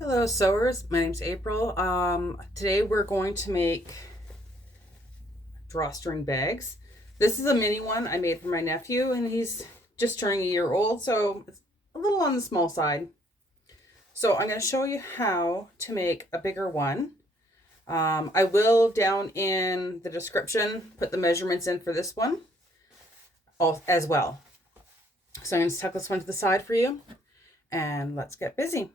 Hello sewers, my name's April. Today we're going to make drawstring bags. This is a mini one I made for my nephew and he's just turning a year old, so it's a little on the small side. So I'm going to show you how to make a bigger one. I will down in the description put the measurements in for this one as well. So I'm going to tuck this one to the side for you and let's get busy.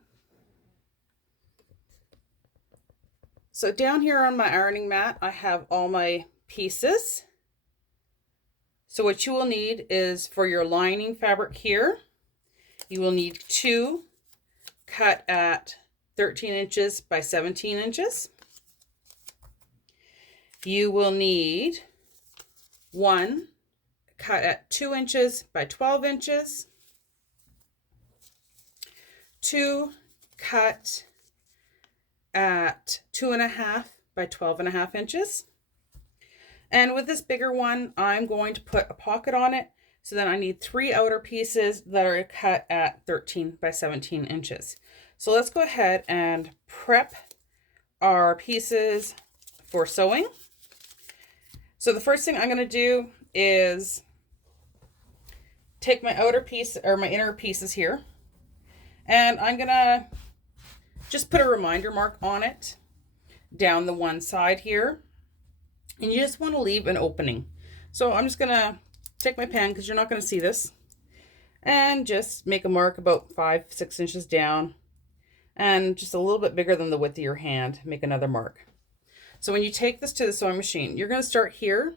So down here on my ironing mat, I have all my pieces. So what you will need is for your lining fabric here, you will need 2 cut at 13 inches by 17 inches. You will need 1 cut at 2 inches by 12 inches. 2 cut at 2.5 by 12.5 inches. And with this bigger one, I'm going to put a pocket on it. So then I need 3 outer pieces that are cut at 13 by 17 inches. So let's go ahead and prep our pieces for sewing. So the first thing I'm going to do is take my outer piece or my inner pieces here, and I'm going to just put a reminder mark on it down the one side here. And you just want to leave an opening. So I'm just going to take my pen, because you're not going to see this, and just make a mark about 5-6 inches down and just a little bit bigger than the width of your hand. Make another mark. So when you take this to the sewing machine, you're going to start here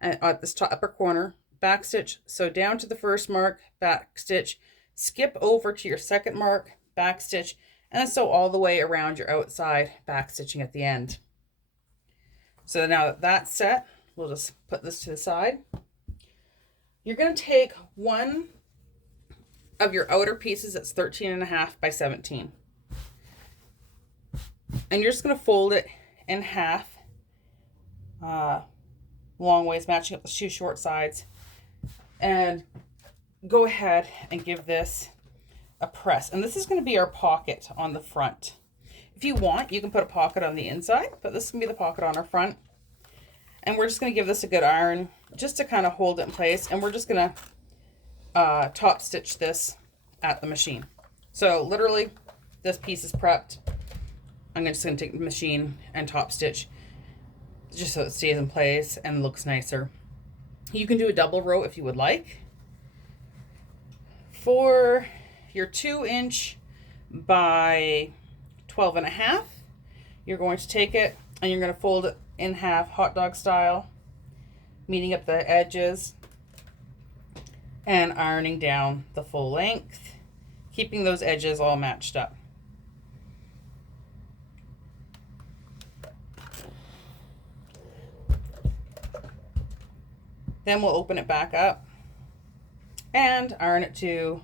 at this top upper corner, back stitch. So down to the first mark, back stitch, skip over to your second mark, back stitch, and then sew all the way around your outside, back stitching at the end. So now that that's set, we'll just put this to the side. You're going to take one of your outer pieces that's 13.5 by 17. And you're just going to fold it in half, long ways, matching up the 2 short sides. And go ahead and give this a press. And this is going to be our pocket on the front. If you want, you can put a pocket on the inside, but this can be the pocket on our front. And we're just going to give this a good iron just to kind of hold it in place. And we're just going to top stitch this at the machine. So literally this piece is prepped. I'm just going to take the machine and top stitch just so it stays in place and looks nicer. You can do a double row if you would like. For your 2-inch by 12.5, you're going to take it and you're going to fold it in half, hot dog style, meeting up the edges and ironing down the full length, keeping those edges all matched up. Then we'll open it back up and iron it to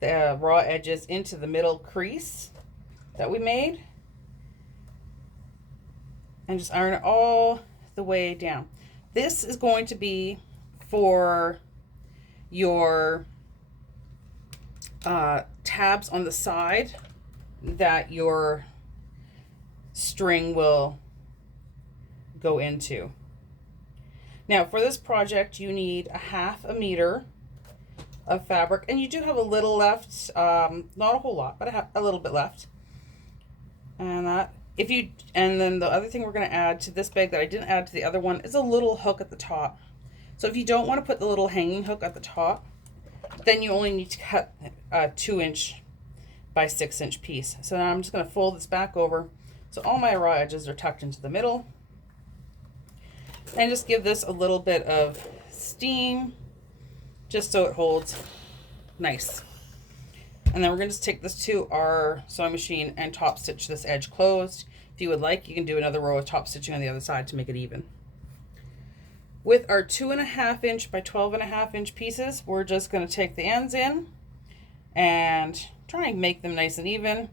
the raw edges into the middle crease that we made, and just iron it all the way down. This is going to be for your tabs on the side that your string will go into. Now for this project, you need a 1/2 meter of fabric, and you do have a little left, not a whole lot, but I have a little bit left. And then the other thing we're going to add to this bag that I didn't add to the other one is a little hook at the top. So if you don't want to put the little hanging hook at the top, then you only need to cut a 2-inch by 6-inch piece. So now I'm just going to fold this back over so all my raw edges are tucked into the middle, and just give this a little bit of steam just so it holds nice. And then we're going to just take this to our sewing machine and top stitch this edge closed. If you would like, you can do another row of top stitching on the other side to make it even. With our 2.5-inch by 12.5-inch pieces, we're just going to take the ends in and try and make them nice and even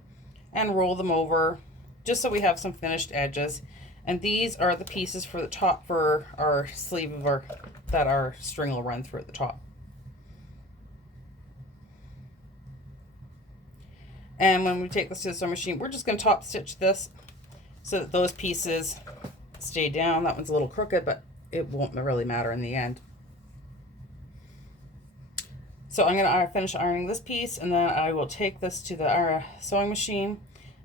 and roll them over just so we have some finished edges. And these are the pieces for the top for our sleeve of that our string will run through at the top. And when we take this to the sewing machine, we're just going to top stitch this so that those pieces stay down. That one's a little crooked, but it won't really matter in the end. So I'm going to finish ironing this piece, and then I will take this to the sewing machine,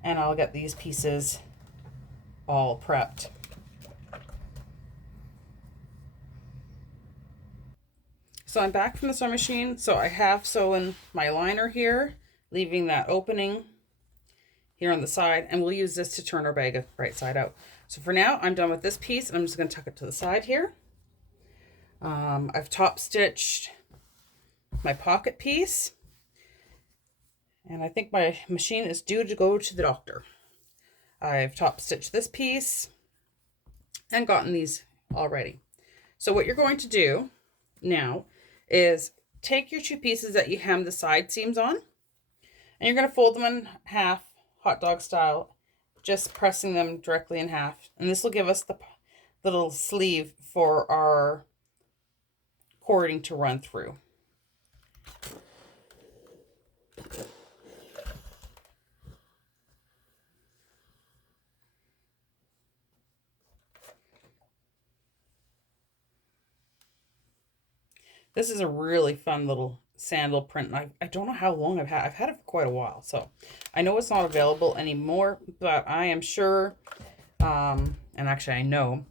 and I'll get these pieces all prepped. So I'm back from the sewing machine. So I have sewn my liner here, leaving that opening here on the side, and we'll use this to turn our bag right side out. So for now, I'm done with this piece, and I'm just going to tuck it to the side here. I've top stitched my pocket piece, and I think my machine is due to go to the doctor. I've top stitched this piece and gotten these all ready. So what you're going to do now is take your two pieces that you hem the side seams on, and you're going to fold them in half, hot dog style, just pressing them directly in half. And this will give us the little sleeve for our cording to run through. This is a really fun little sandal print. I don't know how long I've had it for quite a while. So I know it's not available anymore, but I am sure, and actually I know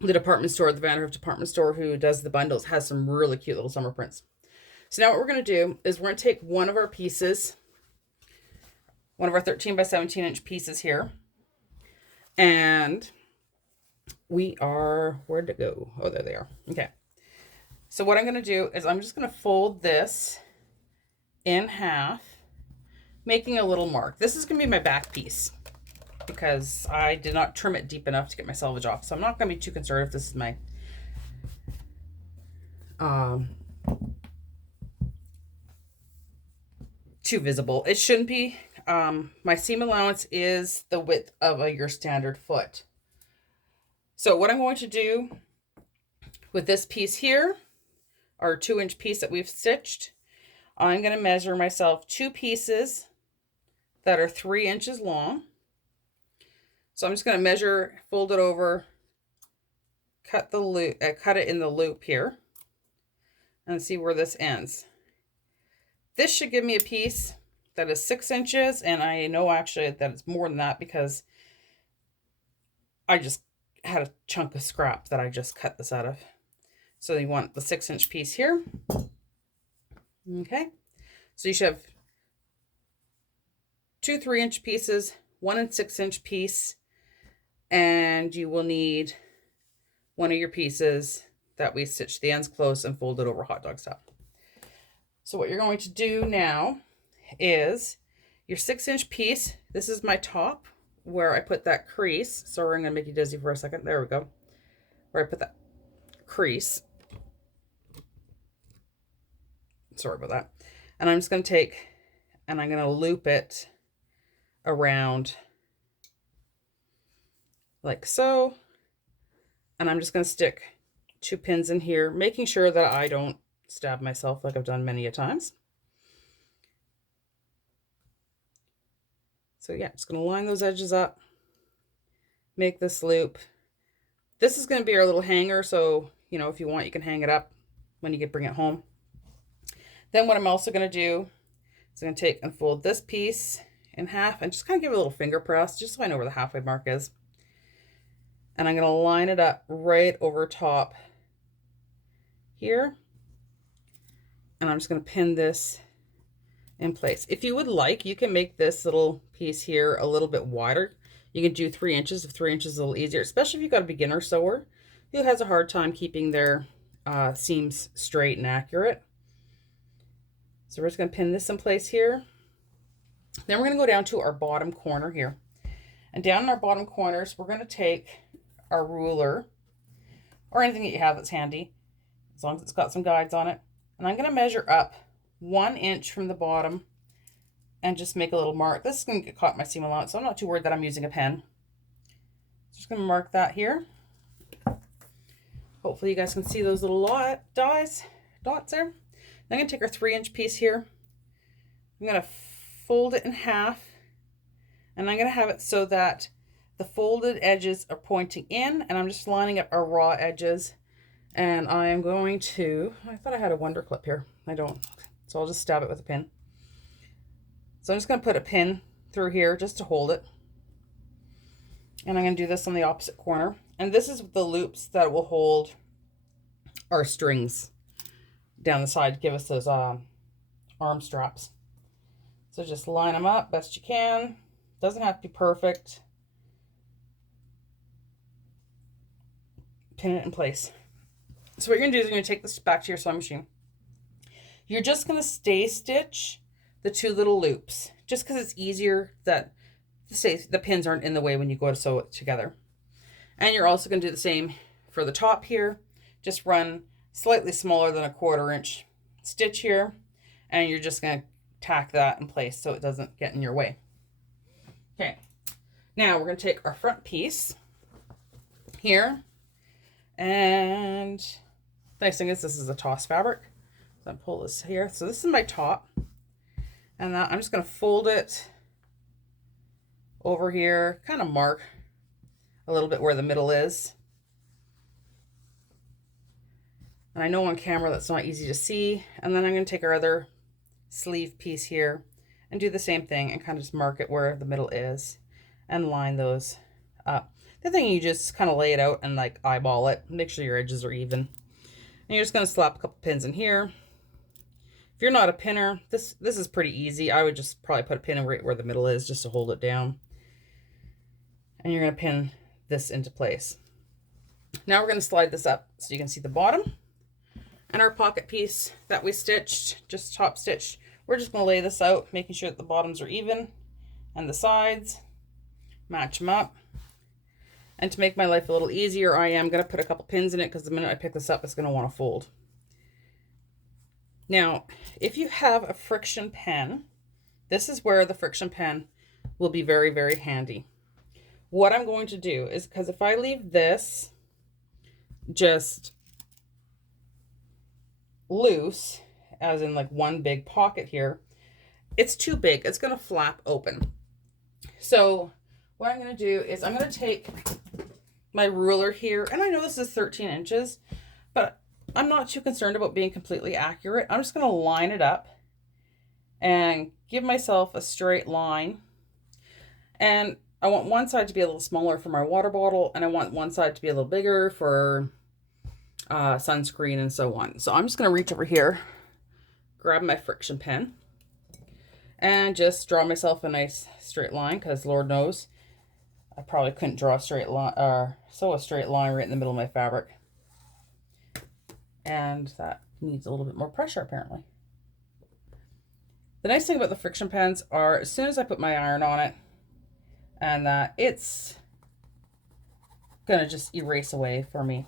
the department store, the Vanderhoof department store who does the bundles, has some really cute little summer prints. So now what we're going to do is we're going to take one of our pieces, one of our 13 by 17 inch pieces here, and we are, where'd it go? Oh, there they are. Okay. So what I'm going to do is I'm just going to fold this in half, making a little mark. This is going to be my back piece because I did not trim it deep enough to get my selvage off. So I'm not going to be too conservative. This is my too visible. It shouldn't be. My seam allowance is the width of your standard foot. So what I'm going to do with this piece here, our 2-inch piece that we've stitched, I'm going to measure myself two pieces that are 3 inches long. So I'm just going to measure, fold it over, cut the loop, cut it in the loop here, and see where this ends. This should give me a piece that is 6 inches, and I know actually that it's more than that because I just had a chunk of scrap that I just cut this out of. So you want the 6-inch piece here. Okay. So you should have 2 3-inch pieces, 1 6-inch piece, and you will need one of your pieces that we stitched the ends close and folded over hot dog style. So what you're going to do now is your 6-inch piece. This is my top where I put that crease. So we're going to make you dizzy for a second. There we go. Where I put that crease. Sorry about that. And I'm just going to take and I'm going to loop it around like so. And I'm just going to stick 2 pins in here, making sure that I don't stab myself like I've done many a times. So yeah, just going to line those edges up, make this loop. This is going to be our little hanger. So, you know, if you want, you can hang it up when you bring it home. Then what I'm also going to do is I'm going to take and fold this piece in half and just kind of give it a little finger press just so I know where the halfway mark is. And I'm going to line it up right over top here. And I'm just going to pin this in place. If you would like, you can make this little piece here a little bit wider. You can do 3 inches if 3 inches is a little easier, especially if you've got a beginner sewer who has a hard time keeping their seams straight and accurate. So we're just going to pin this in place here. Then we're going to go down to our bottom corner here. And down in our bottom corners, we're going to take our ruler or anything that you have that's handy, as long as it's got some guides on it. And I'm going to measure up 1 inch from the bottom and just make a little mark. This is going to get caught in my seam allowance, so I'm not too worried that I'm using a pen. Just going to mark that here. Hopefully you guys can see those little dots there. I'm going to take our 3-inch piece here. I'm going to fold it in half, and I'm going to have it so that the folded edges are pointing in, and I'm just lining up our raw edges. And I'm going to, I thought I had a Wonder Clip here. I don't. So I'll just stab it with a pin. So I'm just going to put a pin through here just to hold it. And I'm going to do this on the opposite corner. And this is the loops that will hold our strings down the side to give us those arm straps. So just line them up best you can. Doesn't have to be perfect. Pin it in place. So what you're going to do is you're going to take this back to your sewing machine. You're just going to stay stitch the two little loops, just because it's easier that the pins aren't in the way when you go to sew it together. And you're also going to do the same for the top here. Just run slightly smaller than a 1/4 inch stitch here, and you're just going to tack that in place so it doesn't get in your way. Okay, now we're going to take our front piece here, and the nice thing is this is a toss fabric. So I pull this here. So this is my top, and I'm just going to fold it over here, kind of mark a little bit where the middle is. And I know on camera that's not easy to see. And then I'm going to take our other sleeve piece here and do the same thing and kind of just mark it where the middle is and line those up. The thing, you just kind of lay it out and like eyeball it, make sure your edges are even. And you're just going to slap a couple pins in here. If you're not a pinner, this is pretty easy. I would just probably put a pin right where the middle is just to hold it down. And you're going to pin this into place. Now we're going to slide this up so you can see the bottom. And our pocket piece that we stitched, just top stitched, we're just going to lay this out, making sure that the bottoms are even and the sides, match them up. And to make my life a little easier, I am going to put a couple pins in it because the minute I pick this up, it's going to want to fold. Now, if you have a friction pen, this is where the friction pen will be very, very handy. What I'm going to do is, because if I leave this just loose, as in like one big pocket here, it's too big. It's going to flap open. So what I'm going to do is I'm going to take my ruler here, and I know this is 13 inches, but I'm not too concerned about being completely accurate. I'm just going to line it up and give myself a straight line. And I want one side to be a little smaller for my water bottle, and I want one side to be a little bigger for sunscreen and so on. So I'm just going to reach over here, grab my friction pen, and just draw myself a nice straight line, because Lord knows I probably couldn't draw a straight line or sew a straight line right in the middle of my fabric. And that needs a little bit more pressure apparently. The nice thing about the friction pens are, as soon as I put my iron on it, and it's gonna just erase away for me.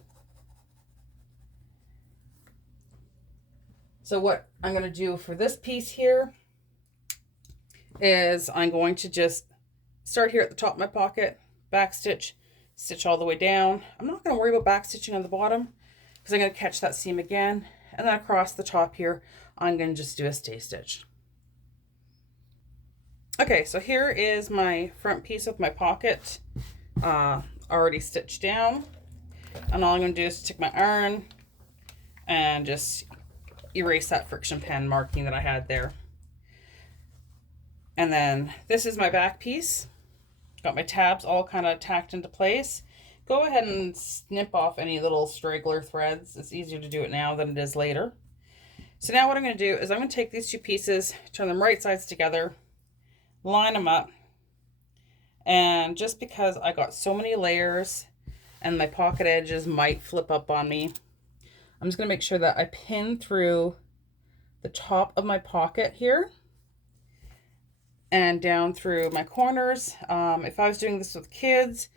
So what I'm gonna do for this piece here is I'm going to just start here at the top of my pocket, back stitch, stitch all the way down. I'm not gonna worry about back stitching on the bottom because I'm gonna catch that seam again. And then across the top here, I'm gonna just do a stay stitch. Okay, so here is my front piece of my pocket already stitched down. And all I'm going to do is take my iron and just erase that friction pen marking that I had there. And then this is my back piece. Got my tabs all kind of tacked into place. Go ahead and snip off any little straggler threads. It's easier to do it now than it is later. So now what I'm going to do is I'm going to take these two pieces, turn them right sides together, line them up, and just because I got so many layers and my pocket edges might flip up on me, I'm just going to make sure that I pin through the top of my pocket here and down through my corners. If I was doing this with kids,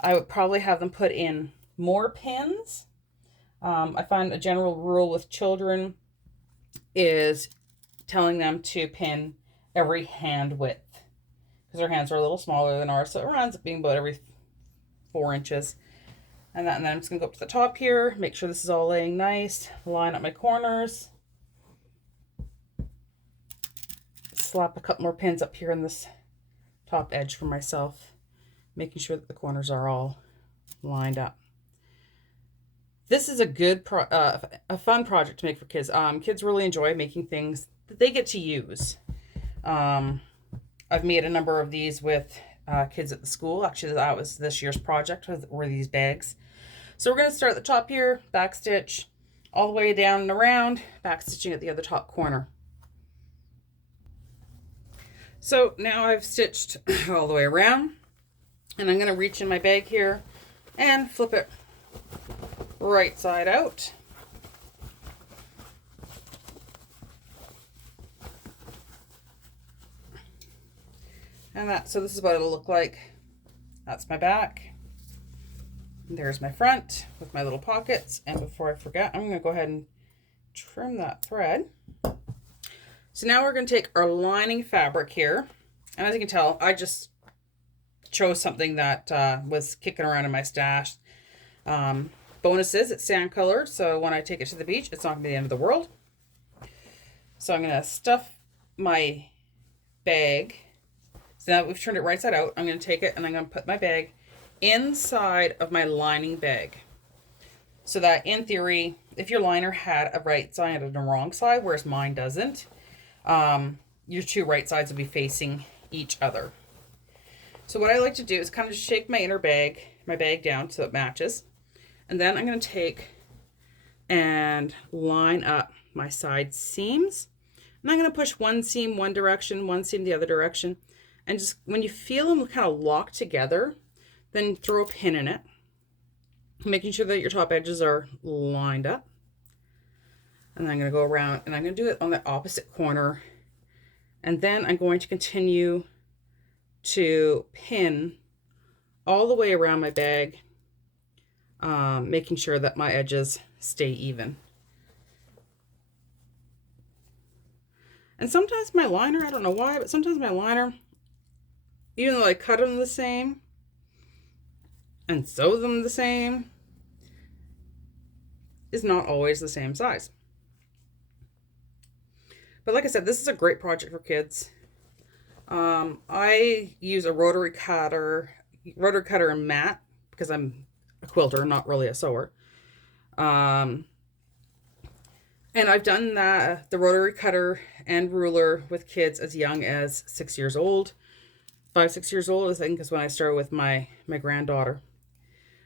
I would probably have them put in more pins. I find a general rule with children is telling them to pin every hand width, because their hands are a little smaller than ours, so it ends up being about every 4 inches. And then I'm just gonna go up to the top here, make sure this is all laying nice, line up my corners, slap a couple more pins up here on this top edge for myself, making sure that the corners are all lined up. This is a good, a fun project to make for kids. Kids really enjoy making things that they get to use. I've made a number of these with kids at the school. Actually, that was this year's project, were these bags. So we're going to start at the top here, back stitch, all the way down and around, back stitching at the other top corner. So now I've stitched all the way around, and I'm going to reach in my bag here and flip it right side out. And so this is what it'll look like. That's my back. There's my front with my little pockets. And before I forget, I'm going to go ahead and trim that thread. So now we're going to take our lining fabric here. And as you can tell, I just chose something that was kicking around in my stash. Bonus is it's sand color, so when I take it to the beach, it's not going to be the end of the world. So I'm going to stuff my bag. So now that we've turned it right side out, I'm going to take it and I'm going to put my bag inside of my lining bag. So that in theory, if your liner had a right side and a wrong side, whereas mine doesn't, your two right sides will be facing each other. So what I like to do is kind of just shake my bag down so it matches. And then I'm going to take and line up my side seams. And I'm going to push one seam one direction, one seam the other direction. And just when you feel them kind of locked together, then throw a pin in it, making sure that your top edges are lined up. And then I'm going to go around and I'm going to do it on the opposite corner. And then I'm going to continue to pin all the way around my bag, making sure that my edges stay even. And sometimes my liner, I don't know why, but sometimes my liner, even though I cut them the same and sew them the same, is not always the same size. But like I said, this is a great project for kids. I use a rotary cutter and mat because I'm a quilter, not really a sewer. And I've done the rotary cutter and ruler with kids as young as 6 years old. 5, 6 years old, I think, is when I started with my granddaughter.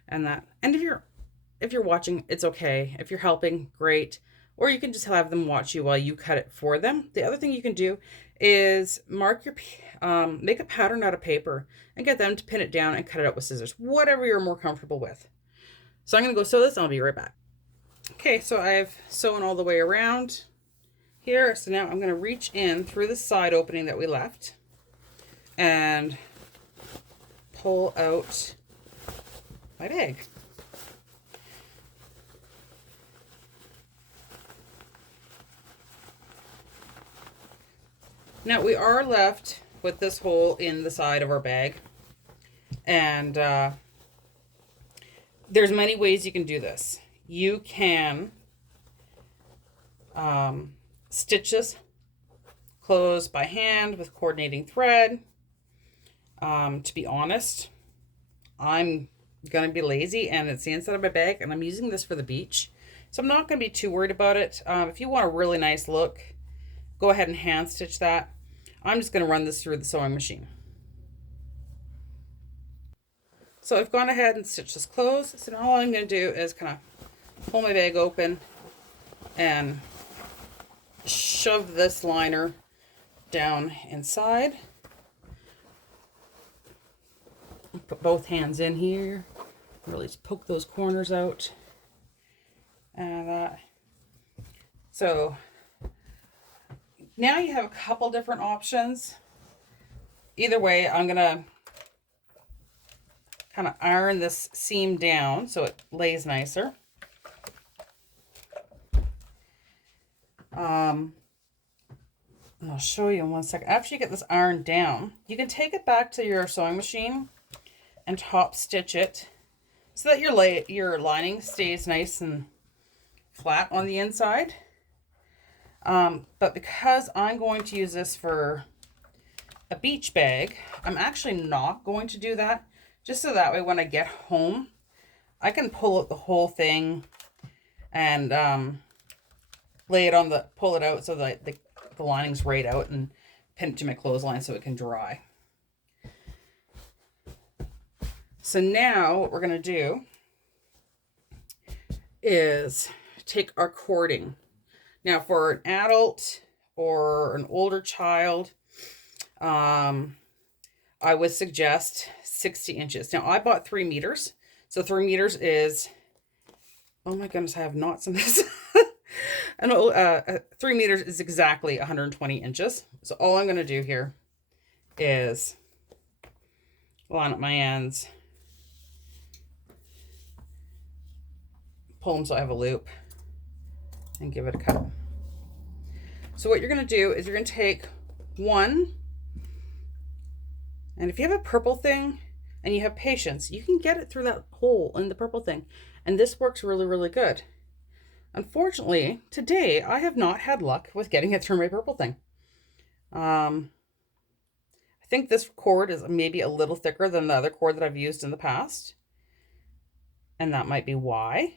And if you're watching, it's okay. If you're helping, great. Or you can just have them watch you while you cut it for them. The other thing you can do is make a pattern out of paper and get them to pin it down and cut it out with scissors, whatever you're more comfortable with. So I'm going to go sew this and I'll be right back. Okay, so I've sewn all the way around here. So now I'm going to reach in through the side opening that we left and pull out my bag. Now we are left with this hole in the side of our bag, and there's many ways you can do this. You can stitch this closed by hand with coordinating thread. To be honest, I'm gonna be lazy and it's the inside of my bag and I'm using this for the beach, so I'm not gonna be too worried about it. If you want a really nice look, go ahead and hand stitch that. I'm just going to run this through the sewing machine. So I've gone ahead and stitched this closed. So now all I'm going to do is kind of pull my bag open and shove this liner down inside. Put both hands in here. Really just poke those corners out. And so now you have a couple different options. Either way, I'm going to kind of iron this seam down so it lays nicer. And I'll show you in 1 second. After you get this ironed down, you can take it back to your sewing machine and top stitch it so that your lining stays nice and flat on the inside. But because I'm going to use this for a beach bag, I'm actually not going to do that, just so that way when I get home, I can pull out the whole thing and lay it on the, pull it out so that the lining's right out, and pin it to my clothesline so it can dry. So now what we're going to do is take our cording. Now for an adult or an older child, I would suggest 60 inches. Now I bought 3 meters. So 3 meters is, oh my goodness, I have knots in this. And 3 meters is exactly 120 inches. So all I'm going to do here is line up my ends, pull them so I have a loop, and give it a cut. So what you're going to do is you're going to take one, and if you have a purple thing and you have patience, you can get it through that hole in the purple thing. And this works really, really good. Unfortunately, today I have not had luck with getting it through my purple thing. I think this cord is maybe a little thicker than the other cord that I've used in the past. And that might be why.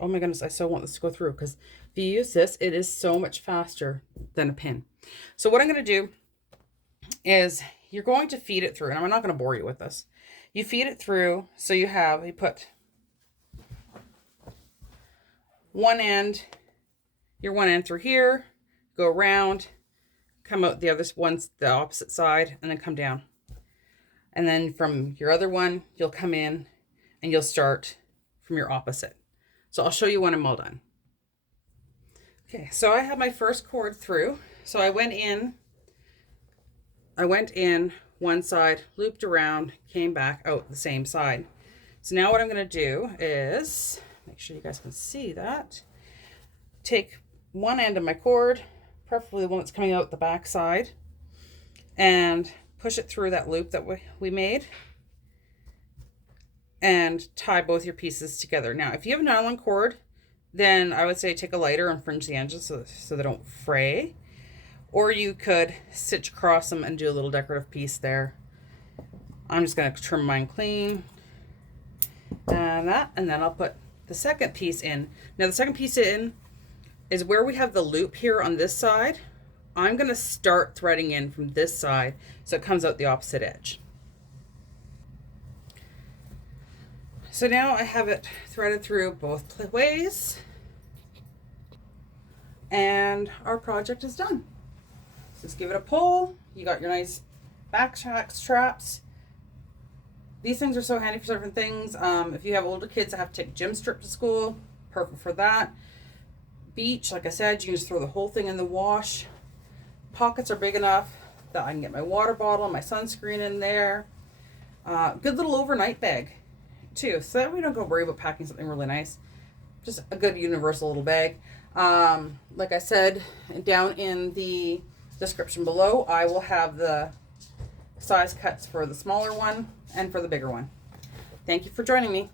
Oh my goodness, I so want this to go through, because if you use this, it is so much faster than a pin. So what I'm going to do is you're going to feed it through, and I'm not going to bore you with this. You feed it through, so you put your one end through here, go around, come out the other one's the opposite side, and then come down. And then from your other one, you'll come in and you'll start from your opposite. So I'll show you when I'm all done. Okay, so I have my first cord through. So I went in one side, looped around, came back out the same side. So now what I'm going to do is, make sure you guys can see that, take one end of my cord, preferably the one that's coming out the back side, and push it through that loop that we made, and tie both your pieces together. Now, if you have a nylon cord, then I would say take a lighter and fringe the edges so they don't fray. Or you could stitch across them and do a little decorative piece there. I'm just going to trim mine clean. And then I'll put the second piece in. Now the second piece in is where we have the loop here on this side. I'm going to start threading in from this side so it comes out the opposite edge. So now I have it threaded through both ways, and our project is done. Just give it a pull. You got your nice back straps. These things are so handy for certain things. If you have older kids that have to take gym strip to school, perfect for that. Beach, like I said, you can just throw the whole thing in the wash. Pockets are big enough that I can get my water bottle, my sunscreen in there. Good little overnight bag too, so that we don't go worry about packing something really nice. Just a good universal little bag. Like I said, down in the description below, I will have the size cuts for the smaller one and for the bigger one. Thank you for joining me.